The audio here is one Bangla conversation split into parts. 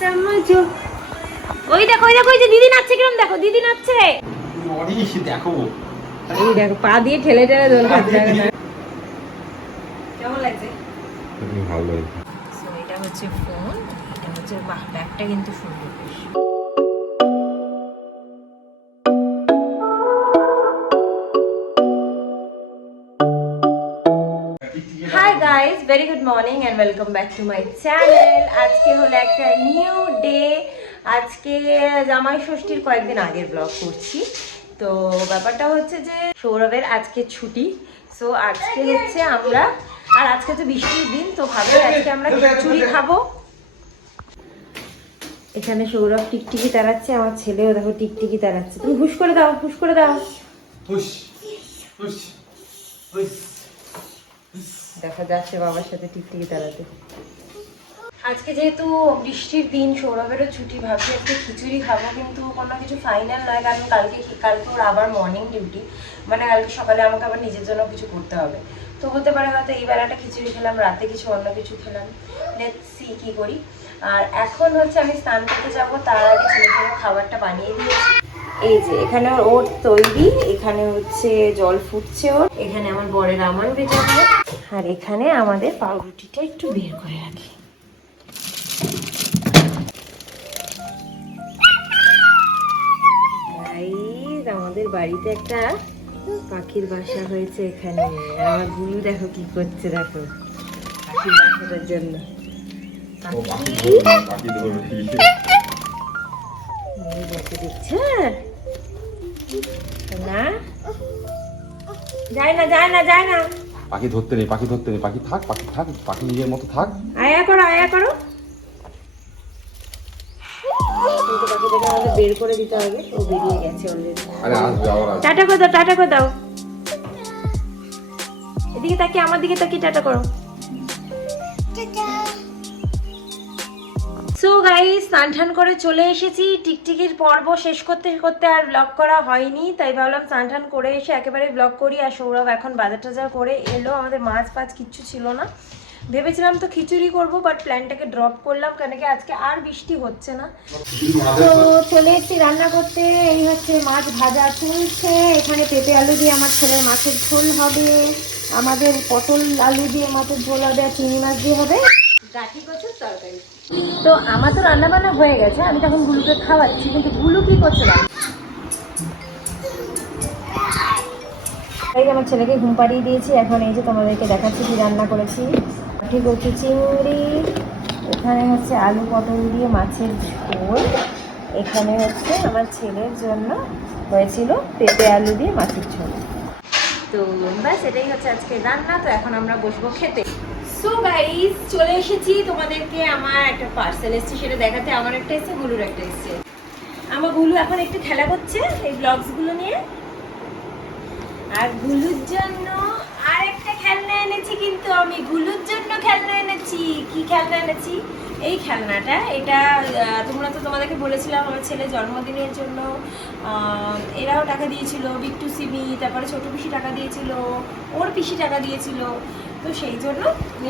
समझो। ওই দেখো ওই যে দিদি নাচছে, কিরম দেখো দিদি নাচছে। দেখো এই দেখো পা দিয়ে ঠেলে ঠেলে দোল খাচ্ছে। কেমন লাগছে? ভালো লাগছে। সো এটা হচ্ছে ফোন, এটা হচ্ছে বাহ ব্যাগটা কিন্তু সুন্দর। Hi guys, very good morning and welcome back to my channel. আজকে হলো একটা নিউ ডে। আজকে জামাই ষষ্ঠীর কয়েকদিন আগের ব্লগ করছি। তো ব্যাপারটা হচ্ছে যে সৌরভের আজকে ছুটি। সো আজকে হচ্ছে আমরা, আর আজকে তো বৃষ্টির দিন, তো ভাবি আজকে আমরা খিচুড়ি খাবো। এখানে সৌরভ টিকটিকি তাড়াচ্ছে, আমার ছেলেও দেখো টিকটিকি তাড়াচ্ছে। তুমি হুশ করে দাও, হুশ করে দাও। হুশ হুশ হুশ। দেখা যাচ্ছে বাবার সাথে টিকটিকি তাড়াতে। আজকে যেহেতু বৃষ্টির দিন, সৌরভেরও ছুটি, ভাবছি আজকে খিচুড়ি খাবো, কিন্তু কোনো কিছু ফাইনাল নয়, কারণ কালকে ওর আবার মর্নিং ডিউটি, মানে কালকে সকালে আমাকে আবার নিজের জন্য কিছু করতে হবে। তো হতে পারে হয়তো এই বেলাটা খিচুড়ি খেলাম, রাতে কিছু অন্য কিছু খেলাম, লেটস সি কি করি। আর এখন হচ্ছে আমি স্নান করতে যাবো, তার আগে ছেলের জন্য খাবারটা বানিয়ে দিয়েছি। এই যে এখানে ওর তৈরি, এখানে হচ্ছে জল ফুটছে ওর, এখানে আমার বরের আমান ভেজাবো, আর এখানে আমাদের পাউরুটিটা একটু বের করে রাখি। আমাদের বাড়িতে একটা পাখির বাসা হয়েছে এখানে, আর আমার গুলু দেখো কি করছে, দেখো পাখির বাসাটার জন্য। দেখছো না, যায় না যায় না যায় না। পাখি ধরতে নেই, পাখি ধরতে নেই, পাখি থাক, পাখি থাক, পাখি নিজের মতো থাক। আয়া করো আয়া করো। পাখিটাকে আমাদের বের করে দিতে হবে, ও বেরিয়ে গেছে অলরেডি। আরে আসবে আবার আসবে। টাটা করে দাও, টাটা করে দাও। এদিকে তাকিয়ে, আমার দিকে তাকিয়ে টাটা করো। সো গাইস, স্নান টান করে চলে এসেছি। টিকটিকির পর্ব শেষ করতে করতে আর ব্লগ করা হয়নি, তাই ভাবলাম স্নান টান করে এসে একেবারে ব্লগ করি। আর সৌরভ এখন বাজার টাজার করে এলো, আমাদের মাছ ফাছ কিচ্ছু ছিল না। ভেবেছিলাম তো খিচুড়ি করব, বাট প্ল্যানটাকে ড্রপ করলাম, কেন কি আজকে আর বৃষ্টি হচ্ছে না। তো চলে এসেছি রান্না করতে। এই হচ্ছে মাছ ভাজা চলছে, এখানে পেঁপে আলু দিয়ে আমার ছেলের মাছের ঝোল হবে, আমাদের পটল আলু দিয়ে মাছের ঝোল হবে, আর চিংড়ি মাছ দিয়ে হবে গাঠি কচুর তরকারি। তো আমার তো রান্না বান্না হয়ে গেছে, আমি তখন গুলুকে খাওয়াচ্ছি, কিন্তু গুলু কি করছে না। আমার ছেলেকে ঘুম পাড়িয়ে দিয়েছি, এখন এই যে তোমাদেরকে দেখাচ্ছি কি রান্না করেছি। গাঠি কচু চিংড়ি, এখানে হচ্ছে আলু পটল দিয়ে মাছের ঝোল, এখানে হচ্ছে আমার ছেলের জন্য হয়েছিল পেঁপে আলু দিয়ে মাছের ঝোল। তো ব্যাস এটাই হচ্ছে আজকে রান্না। তো এখন আমরা বসবো খেতে। সো গাইস, চলে এসেছি, তোমাদেরকে আমার একটা পার্সেল এসেছে সেটা দেখাতে। আমার একটা এসেছে, গুলুর একটা এসেছে। আমার গুলু এখন একটু খেলা করছে এই ব্লগস গুলো নিয়ে, আর গুলুর জন্য আর একটা খেলনা এনেছি। কিন্তু আমি গুলুর জন্য খেলনা এনেছি। কি খেলনা এনেছি? এই খেলনাটা, এটা তোমাদেরকে বলেছিলাম আমার ছেলে জন্মদিনের জন্য এরাও টাকা দিয়েছিল, বিট্টু সিমি, তারপরে ছোট পিসি টাকা দিয়েছিল, ওর পিসি টাকা দিয়েছিল। তো সেই জন্য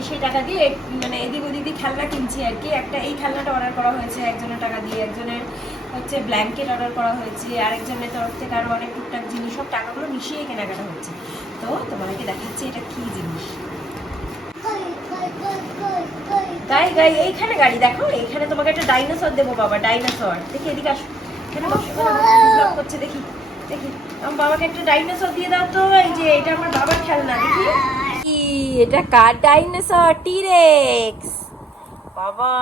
সেই টাকা দিয়ে মানে এদিক ওদিক দিয়ে খেলনা কিনছি আর কি। একটা এই খেলনাটা অর্ডার করা হয়েছে একজনের টাকা দিয়ে, একজনের হচ্ছে ব্ল্যাঙ্কেট অর্ডার করা হয়েছে, আরেকজনের তরফ থেকে আরও অনেক টুকটাক জিনিস, সব টাকাগুলো মিশিয়ে কেনাকাটা হচ্ছে। তো তোমাদেরকে দেখাচ্ছি এটা কি জিনিস। গাই এইখানে গাড়ি দেখো, এইখানে তোমাকে একটা ডাইনোসর দেবো বাবা, ডাইনোসর। দেখি এদিকে আসো, এখানে ব্লগ করছে, দেখি দেখি আমার বাবাকে একটা ডাইনোসর দিয়ে দাও তো। এই যে এটা আমার বাবার খেলনা, দেখি কি এটা কার ডাইনোসর? টিরেক্স। বাবা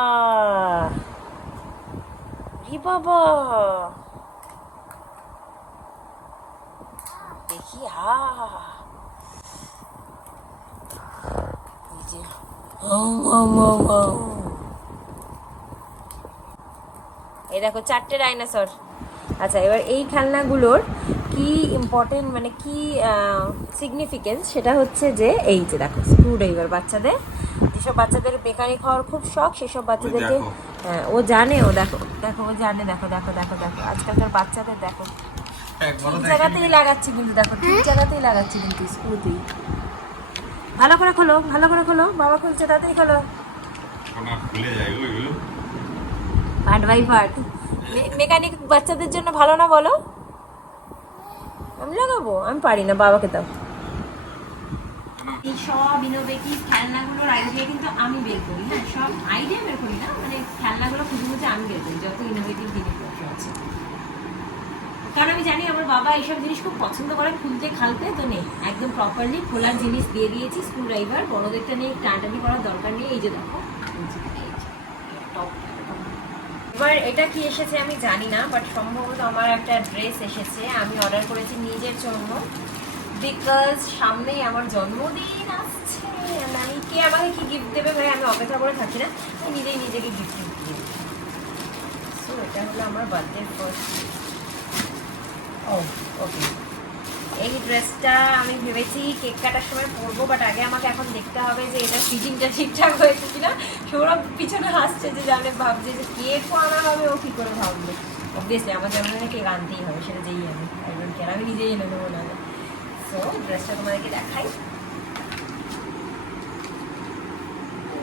রি বাবা, দেখি এই যে এই দেখো 4টে ডাইনোসর। আচ্ছা, এবার এই খেলনাগুলোর কি ইম্পর্টেন্ট, মানে কি সিগনিফিকেন্স, সেটা হচ্ছে যে এই যে দেখো স্ক্রুড্রাইভার, বাচ্চাদের যেসব বাচ্চাদের মেকানিক হওয়ার খুব শখ, সেসব বাচ্চাদেরকে, হ্যাঁ ও জানে, ও দেখো দেখো ও জানে, দেখো দেখো দেখো দেখো আজকালকার বাচ্চাদের দেখো ঠিক জায়গাতেই লাগাচ্ছি, কিন্তু দেখো ঠিক জায়গাতেই লাগাচ্ছি, কিন্তু স্ক্রুতেই। ভালো করে খোলো, ভালো করে খোলো, বাবা খুলছে, তাড়াতাড়ি খোলো। Part by part. মেকানিক বাচ্চাদের জন্য ভালো না বলো? আমি লাগাবো? আমি পারি না, বাবাকে দাও। এই সব ইনোভেটিভ খেলনাগুলোর আইডিয়া কিন্তু আমি বের করি। হ্যাঁ, সব আইডিয়া বের করি না, মানে খেলনাগুলো খুঁজে খুঁজে আমি বের করি যত ইনোভেটিভ জিনিসপত্র আছে। কারণ আমি জানি আমার বাবা এইসব জিনিস খুব পছন্দ করে, খুলতে খালতে তো নেই, একদম প্রপারলি খোলার জিনিস দিয়ে দিয়েছি। স্ক্রু ড্রাইভার বড়দেরটা নিয়ে টানাটানি করার দরকার নেই। এই যে দেখো, এবার এটা কি এসেছে আমি জানি না, বাট সম্ভবত আমার একটা ড্রেস এসেছে। আমি অর্ডার করেছি নিজের জন্য, বিকজ সামনেই আমার জন্মদিন আসছে। আমি কে আমাকে কি গিফট দেবে ভাই, আমি অপেক্ষা করে থাকি না, আমি নিজেই নিজেকে গিফট দিই। সো এটা হলো আমার বার্থডে ফার্স্ট। ও ওকে, এই ড্রেসটা আমি ভেবেছি কেক কাটার সময় পরবো, বাট আগে আমাকে এখন দেখতে হবে যে এটা ফিটিংটা ঠিকঠাক হয়েছে কিনা। সৌরভ পিছনে হাসছে যে জানে, ভাবছে যে কেকও আনা হবে, ও কী করে ভাবলো। অবভিয়াসলি আমার জন্মদিনে কেক আনতেই হবে, সেটা যেই আমি একজন কেন, আমি নিজেই এনে দেবো না। সো ড্রেসটা তোমাদেরকে দেখাই।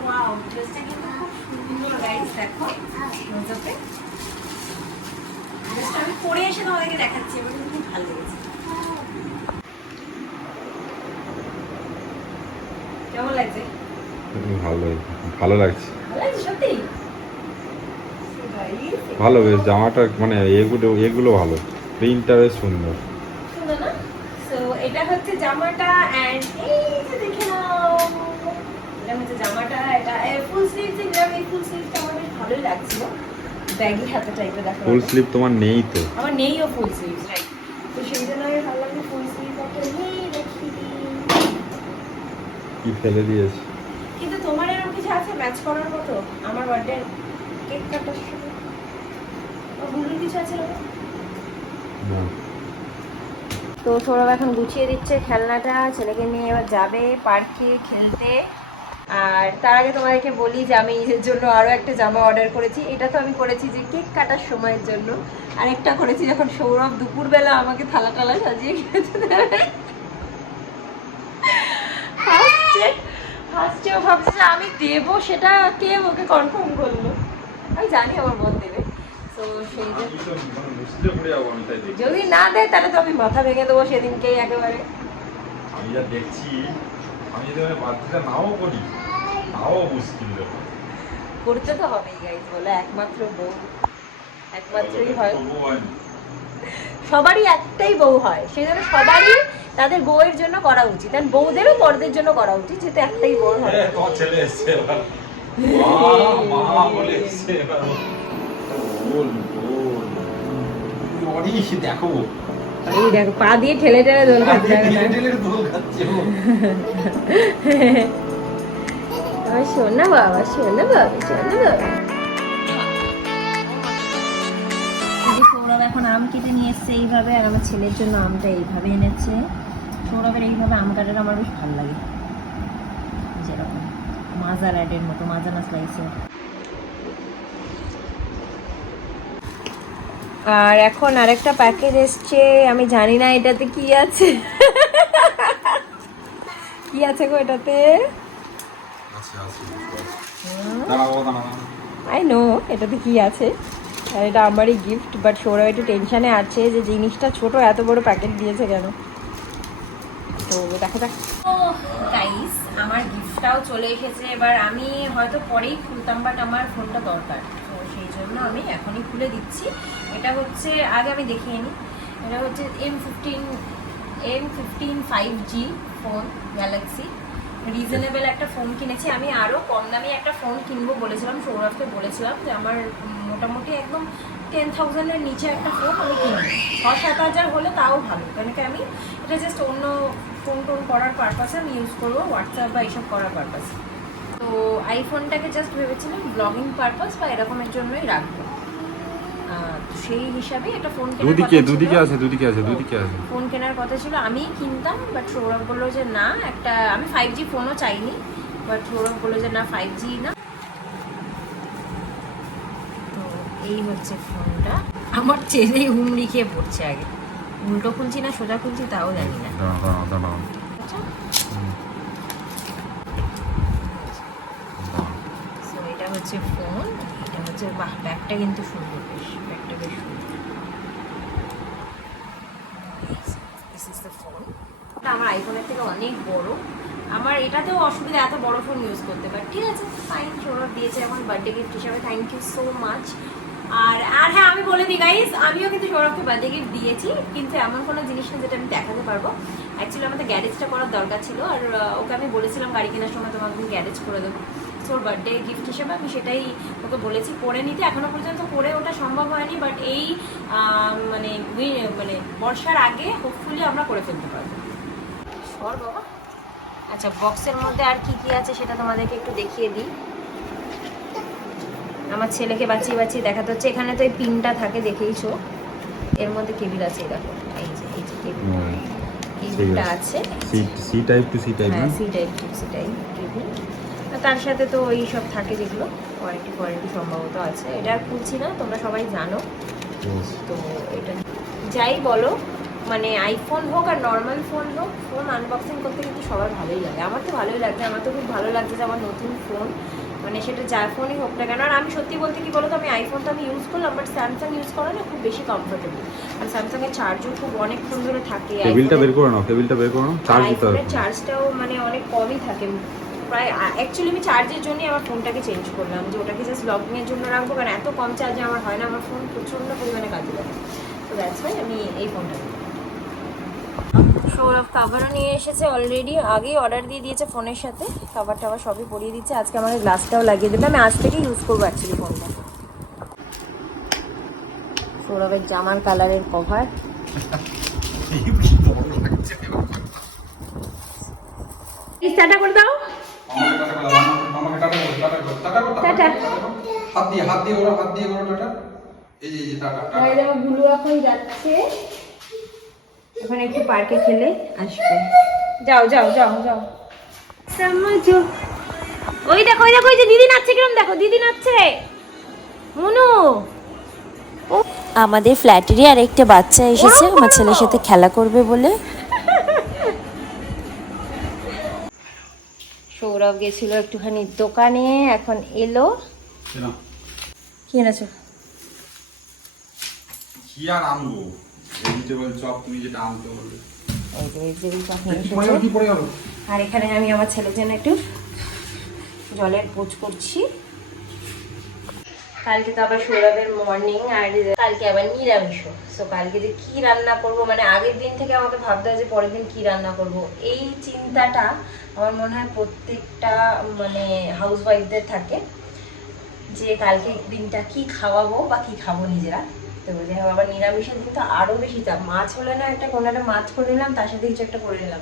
ওয়াও, ড্রেসটা কিন্তু খুব সুন্দর গাইস, দেখো নজরে। ড্রেসটা আমি পরে এসে তোমাদেরকে দেখাচ্ছি, এবার কিন্তু খুব ভালো লেগেছে। কেমন লাগছে? ভালো লাগছে, ভালো লাগছে সত্যি। ভালো বেশ জামাটা, মানে এগুলো ভালো, প্রিন্টটা বেশ সুন্দর। সুন্দর না? সো এটা হচ্ছে জামাটা, এন্ড এই যে দেখে নাও, এটা হচ্ছে জামাটা। এটা ফুল স্লিভ, এই ফুল স্লিভটা আমার বেশ ভালোই লাগছিল, ব্যাগি হাতে টাইপের। দেখো ফুল স্লিভ তোমার নেই তো? আমার নেইও ফুল স্লিভ, রাইট। তো সেই জন্য আমি ভাবলাম যে ফুল স্লিভ একটা নিয়ে দেখি। কি ফেলে দিয়েছে? কিন্তু তোমার এরকম কিছু আছে ম্যাচ করার মতো আমার বার্থডে কেক কাটার সময়? ভুলের কিছু আছে না? তো সৌরভ এখন গুছিয়ে দিচ্ছে খেলনাটা, ছেলেকে নিয়ে এবার যাবে পার্কে খেলতে। আর তার আগে তোমাদেরকে বলি যে আমি নিজের জন্য আরও একটা জামা অর্ডার করেছি। এটা তো আমি করেছি যে কেক কাটার সময়ের জন্য, আর একটা করেছি যখন সৌরভ দুপুরবেলা আমাকে থালা টালা সাজিয়ে খেতে দেবে। ফার্স্টেও ভাবছি যে আমি দেবো, সেটা কে ওকে কনফার্ম করলো? আমি জানি আমার বোন দেবে। তো সেই যদি না দেয় তাহলে তো আমি মাথা ভেঙে দেবো সেদিনকেই একেবারে। আমি যা দেখছি, আমি যদি বার্থডেটা নাও করি তাও মুশকিল। করতে তো হবেই গাইস, বলে একমাত্র বউ, একমাত্রই হয়। সবারই একটাই বউ হয়, সেই জন্য সবারই তাদের বউয়ের জন্য করা উচিত, আর বউদেরও বড়দের জন্য করা উচিত, যেহেতু একটাই বউ হয়। তোমার ছেলে এসছে এবার, মা বলে এসছে এবার। দেখো এই দেখো পা দিয়ে ঠেলে ঠেলে দোল খাচ্ছে। আমার শোনা বাবা, শোনা বাবা, শোনা বাবা। সৌরভ এখন আম কেটে নিয়ে এসছে এইভাবে, আর আমার ছেলের জন্য আমটা এইভাবে এনেছে। সৌরভের এইভাবে আম কাটাটা আমার বেশ ভালো লাগে, যেরকম মাজা র্যাডের মতো, মাজানা স্লাইসের। আর এখন আরেকটা প্যাকেজ এসছে, আমি জানি না এটাতে কি আছে। কি আছে গো এটাতে? আই নো এটাতে কি আছে, আর এটা আমারই গিফট, বাট সৌরভ একটু টেনশানে আছে যে জিনিসটা ছোট, এত বড় প্যাকেট দিয়েছে কেন। তো দেখা যাক। ও গাইস, আমার গিফটটাও চলে এসেছে। এবার আমি হয়তো পরেই খুলতাম, বাট আমার ফোনটা দরকার, তো সেই জন্য আমি এখনই খুলে দিচ্ছি। এটা হচ্ছে, আগে আমি দেখিয়ে নিই, এটা হচ্ছে M15 5G phone, Galaxy. Reasonable একটা ফোন কিনেছি আমি, আরও কম দামি একটা ফোন কিনবো বলেছিলাম, সৌরভকে বলেছিলাম যে আমার মোটামুটি একদম 10,000-এর নিচে একটা ফোন আমি কিনবো। 6-7 হাজার হলে তাও ভালো, কেন কি আমি এটা জাস্ট অন্য ফোন টোন করার পারপাসে আমি ইউজ করবো, হোয়াটসঅ্যাপ বা এইসব করার পারপাসে। তো আইফোনটাকে জাস্ট ভেবেছিলাম ব্লগিং পারপাস বা এরকমের জন্যই রাখবো। সেই হিসাবে একটা ফোন ফোন কেনার কথা ছিল, আমি কিনতাম, বাট সৌরভ বললো যে না, একটা আমি 5G ফোনও চাইনি, বাট সৌরভ বললো যে না 5G না। তো এই হচ্ছে ফোনটা। আমার ছেলে হুমড়ি খেয়ে পড়ছে, আগে উল্টো খুলছি না সোজা খুলছি তাও জানি না। এটা হচ্ছে ফোন, এটা হচ্ছে বাহ, ব্যাগটা কিন্তু সুন্দর, বেশ ব্যাগটা বেশ সুন্দর। This is the phone. এটা আমার আইফোনের থেকে অনেক বড়। আমার এটাতেও অসুবিধা এত বড় ফোন ইউজ করতে, বাট ঠিক আছে ফাইন। সৌরভ দিয়েছে এখন বার্থডে গিফট হিসাবে, থ্যাংক ইউ সো মাচ। আর আর হ্যাঁ, আমি বলে দিই গাইজ, আমিও কিন্তু সৌরভকে বার্থডে গিফট দিয়েছি, কিন্তু এমন কোনো জিনিস না যেটা আমি দেখাতে পারবো। অ্যাকচুয়ালি আমাদের গ্যারেজটা করার দরকার ছিল, আর ওকে আমি বলেছিলাম গাড়ি কেনার সময় তোমাকে গ্যারেজ করে দেবো। সো ওর বার্থডে গিফট হিসেবে আমি সেটাই ওকে বলেছি করে নিতে। এখনো পর্যন্ত করে ওটা সম্ভব হয়নি, বাট এই মানে মানে বর্ষার আগে হোপফুলি আমরা করে ফেলতে পারবো। সর বাবা। আচ্ছা, বক্সের মধ্যে আর কি কি আছে সেটা তোমাদেরকে একটু দেখিয়ে দিই। আমার ছেলেকে বাঁচিয়ে বাঁচিয়ে দেখাতে হচ্ছে। এখানে তো এই পিনটা থাকে, দেখেইছো। এর মধ্যে কেবিল আছে, এই দেখো, এই যে কেবিল, কেবিলটা আছে। C type to C type, হ্যাঁ, C type to C type cable. তার সাথে তো এই সব থাকে যেগুলো ওয়ারেন্টি সম্ভবত আছে। এটা আর খুলছি না, তোমরা সবাই জানো। তো এটা যাই বলো, মানে আইফোন হোক আর নর্মাল ফোন হোক, ফোন আনবক্সিং করতে কিন্তু সবার ভালোই লাগে। আমার তো ভালোই লাগছে, আমার তো খুব ভালো লাগছে যে আমার নতুন ফোন, মানে সেটা যার ফোনই হোক না কেন। আর আমি সত্যি বলতে কি বলো তো, আমি আইফোন তো আমি ইউজ করলাম, বাট স্যামসাং ইউজ করা না খুব বেশি কমফোর্টেবল। আর স্যামসাংয়ের চার্জও খুব অনেকক্ষণ ধরে থাকে। কেবিলটা বের করো না, কেবিলটা বের করো না, চার্জ দিতে হবে। আইফোনের চার্জটাও মানে অনেক কমই থাকে প্রায়। অ্যাকচুয়ালি আমি চার্জের জন্যই আমার ফোনটাকে চেঞ্জ করলাম, যে ওটাকে জাস্ট লগইনের জন্য রাখবো, কারণ এত কম চার্জে আমার হয় না, আমার ফোন প্রচণ্ড পরিমাণে কাজে লাগে। তো দ্যাটস ওয়াই আমি এই ফোনটা নিই। সৌরভ কাভারও নিয়ে এসেছে অলরেডি, আগেই অর্ডার দিয়ে দিয়েছে ফোনের সাথে। কাভার টাভার সবই পরিয়ে দিচ্ছে, আজকে আমাকে গ্লাসটাও লাগিয়ে দেবে। আমি আজ থেকেই ইউজ করবো অ্যাকচুয়ালি ফোনটা। সৌরভের জামার কালারের কভার। টাটা করে দাও, টাটা। হাত দিয়ে করো টাটা। এই যে টাটা। আমার গুলো এখন যাচ্ছে, এখন একটু পার্কে খেলে আসবে। যাও যাও যাও যাও, সামজো। ওই দেখো ওই যে দিদি নাচছে, কিরম দেখো, দিদি নাচছে। মনু, আমাদের ফ্ল্যাটেরই আর একটা বাচ্চা এসেছে আমার ছেলের সাথে খেলা করবে বলে। সৌরভ গেছিল একটুখানি দোকানে, এখন এলো। কি এনেছো? কি আর আনবো, ভেজিটেবল চপ, তুমি যেটা আনতে বললে। এই যে ভেজিটেবল চপ নিয়ে এসেছে। আর এখানে আমি আমার ছেলের জন্য একটু জলের পোচ করছি। কালকে তো আবার সৌরভের মর্নিং, আর কালকে আবার নিরামিষ। সো কালকে যে কি রান্না করব, মানে আগের দিন থেকে আমাকে ভাবতে হয় যে পরের দিন কি রান্না করব। এই চিন্তাটা আমার মনে হয় প্রত্যেকটা মানে হাউসওয়াইফদের থাকে, যে কালকে দিনটা কি খাওয়াবো বা কি খাবো নিজেরা। তো যাই হোক, আবার নিরামিষের দিন তো আরও বেশি চাপ। মাছ হলে না একটা কোনো একটা মাছ করে নিলাম, তার সাথে কিছু একটা করে নিলাম।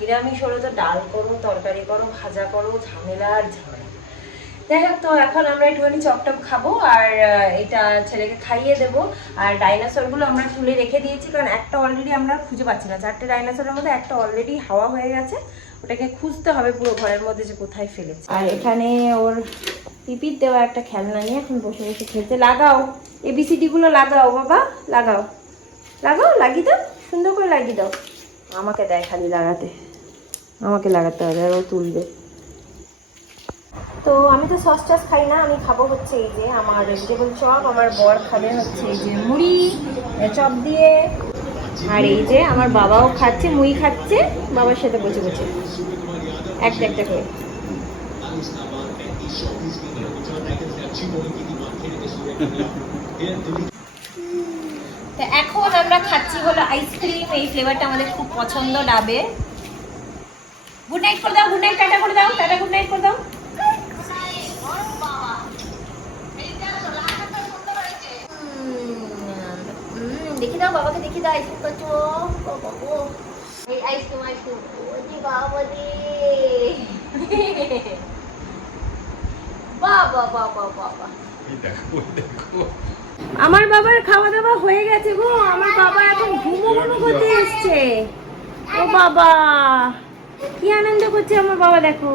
নিরামিষ হলে তো ডাল করো, তরকারি করো, ভাজা করো, ঝামেলা আর ঝামেলা। যাই হোক, তো এখন আমরা একটুখানি চপটপ খাবো, আর এটা ছেলেকে খাইয়ে দেবো। আর ডাইনোসরগুলো আমরা তুলে রেখে দিয়েছি, কারণ একটা অলরেডি আমরা খুঁজে পাচ্ছি না। 4টে ডাইনোসরের মধ্যে একটা অলরেডি হাওয়া হয়ে গেছে, ওটাকে খুঁজতে হবে পুরো ঘরের মধ্যে যে কোথায় ফেলেছে। আর এখানে ওর পিপির দেওয়া একটা খেলনা নিয়ে এখন বসে বসে খেলতে। লাগাও, ABCD গুলো লাগাও বাবা, লাগাও লাগাও, লাগিয়ে দাও, সুন্দর করে লাগিয়ে দাও। আমাকে দেয় খালি লাগাতে, আমাকে লাগাতে হবে, আর ও তুলবে। তো আমি তো সস টস খাই না, আমি খাবো হচ্ছে এই যে আমার ভেজিটেবল চপ। আমার বর খাবে হচ্ছে এই যে মুড়ি চপ দিয়ে। আর এই যে আমার বাবাও খাচ্ছে, মুড়ি খাচ্ছে বাবার সাথে বসে বসে একটা একটা করে। তো এখন আমরা খাচ্ছি হলো আইসক্রিম। এই ফ্লেভারটা আমাদের খুব পছন্দ, ডাবে। গুড নাইট করে দাও, গুড নাইট, টাটা করে দাও, টাটা গুড নাইট করে দাও। দেখি দাও বাবাকে, দেখি দাও আইসক্রিম খাচ্ছ। এই আইসক্রিম আইসক্রিম, ওরে বাবা রে, বাবা বাবা বাবা। আমার বাবার খাওয়া দাওয়া হয়ে গেছে গো। আমার বাবা এখন ঘুমো করতে এসছে। ও বাবা, কি আনন্দ করছে আমার বাবা, দেখো।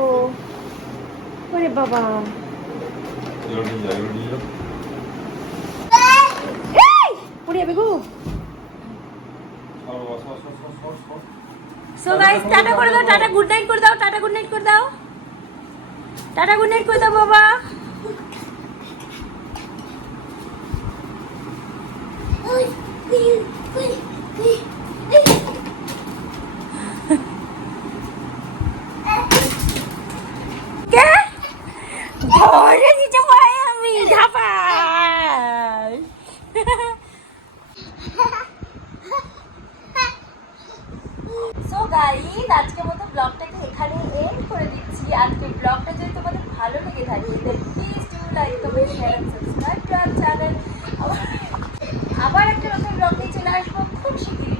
ওরে বাবা, পড়ে যাবে গো। সো গাইস, টাটা করে দাও, টাটা গুড নাইট করে দাও, টাটা গুড নাইট করে দাও, টাটা গুড নাইট করে দাও বাবা। ধরে দিতে পারি আমি ধাপাস। সো গাইস, আজকের মতো ব্লগটাকে এখানে এন্ড করে দিচ্ছি। আজকের ব্লগটা যদি তোমাদের ভালো লেগে থাকে then please do like, comment, share and subscribe to our channel. আবার একটা নতুন ব্লগ নিয়ে চলে আসবো খুব শীঘ্রই।